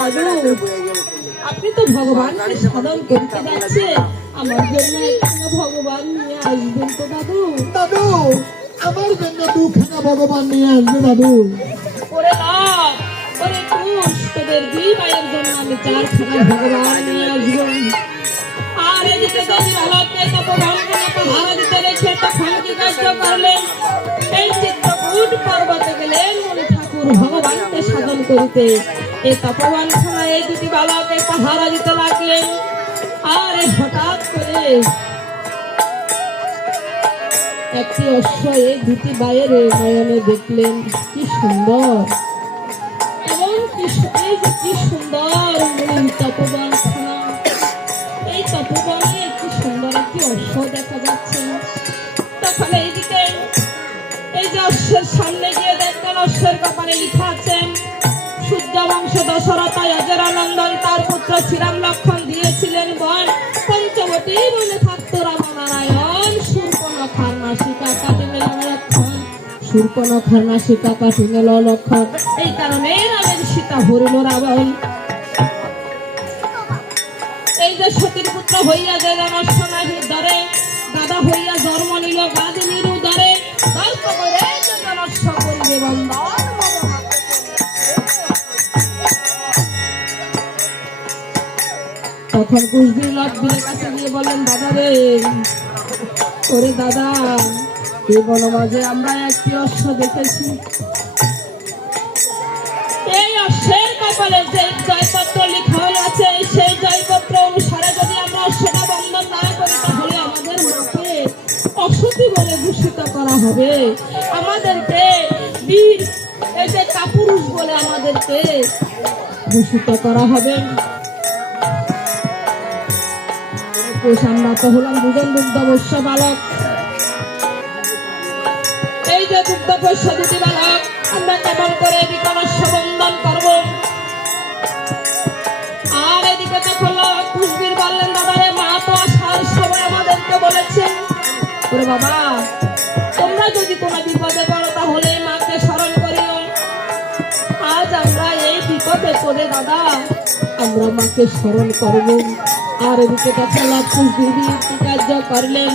দাদু, আপনি তো ভগবানকে সাধন করতে যাচ্ছে, আমার জন্য একখানা ভগবান নিয়ে আসবেন তো দাদু? দাদু, আমার জন্য দুখানা ভগবান নিয়ে আসবে দাদু। ওরে না, ওরে কুশ, তোদের দুই ভাইয়ের জন্য আমি 4খানা ভগবান নিয়ে আসবো। আর এদিকে দেবী বালককে তপবনকে পাহারা দিতে রেখে তখন কি কার্য করলেন? এই চিত্রকূট পর্বতে গেলেন মনি ঠাকুর ভগবানকে সাধন করিতে। এই তপবন খানায় এই দুটি বালকে পাহারা দিতে লাগলেন। আর হঠাৎ করে একটি অশ্ব এই দুটি বাইরে নয়নে দেখলেন, কি সুন্দর এবং কি সুন্দর মনি তপবন খানা। এই তপবনে কি সুন্দর একটি অশ্ব দেখা যাচ্ছে। তখন এইদিকে এই যে অশ্বের সামনে গিয়ে দেখলেন, অশ্বের কপালে লেখা আছে সূর্য বংশ দশরথ অজরানন্দন তার পুত্র শ্রীরাম লক্ষণ দিয়েছিলেন বন, পঞ্চবটী বলে থাকতো রামনারায়ণ, শূর্পণখার নাসিকা কাটি নিল লক্ষণ, শূর্পণখার নাসিকা কাটি নিল লক্ষণ। এই কারণে রামের সীতা হরিল রাবণ। এই যে সতীর পুত্র হইয়া যে জনস্বনাহির ধরে, গাদা হইয়া জন্ম নিল গাদিনীর উদরে, গল্প করে যে জনস্ব করিবে বন্দন। তখন কুশবীর লক্ষবীরের কাছে গিয়ে বলেন, দাদা রে, ওরে দাদা, এই বনমাঝে আমরা একটি অশ্ব দেখেছি। এই অশ্বের কপালে যে জয়পত্র লেখা আছে, সেই জয়পত্র অনুসারে যদি আমরা অশ্বটা বন্ধন না করি, তাহলে আমাদের মাকে অসতী বলে দূষিত করা হবে, আমাদেরকে বীর এই যে কাপুরুষ বলে আমাদেরকে দূষিত করা হবে। আমরা তো হলাম দুজন দুগ্ধবৈশ্য বালক। এই যে দুগ্ধবৈশ্য দুটি বালক, আমরা কেমন করে এদিকে অশ্ব বন্ধন করবো? আর এদিকে তখন কুশবীর বললেন, দাদা রে, মা তো আসার সময় আমাদেরকে বলেছেন, ওরে বাবা, তোমরা যদি কোনো বিপদে পড়ো তাহলে মাকে স্মরণ করিও। আজ আমরা এই বিপদে পড়ে দাদা আমরা মাকে স্মরণ করব। আর এদিকে তখন কুশবীর কি কার্য করলেন?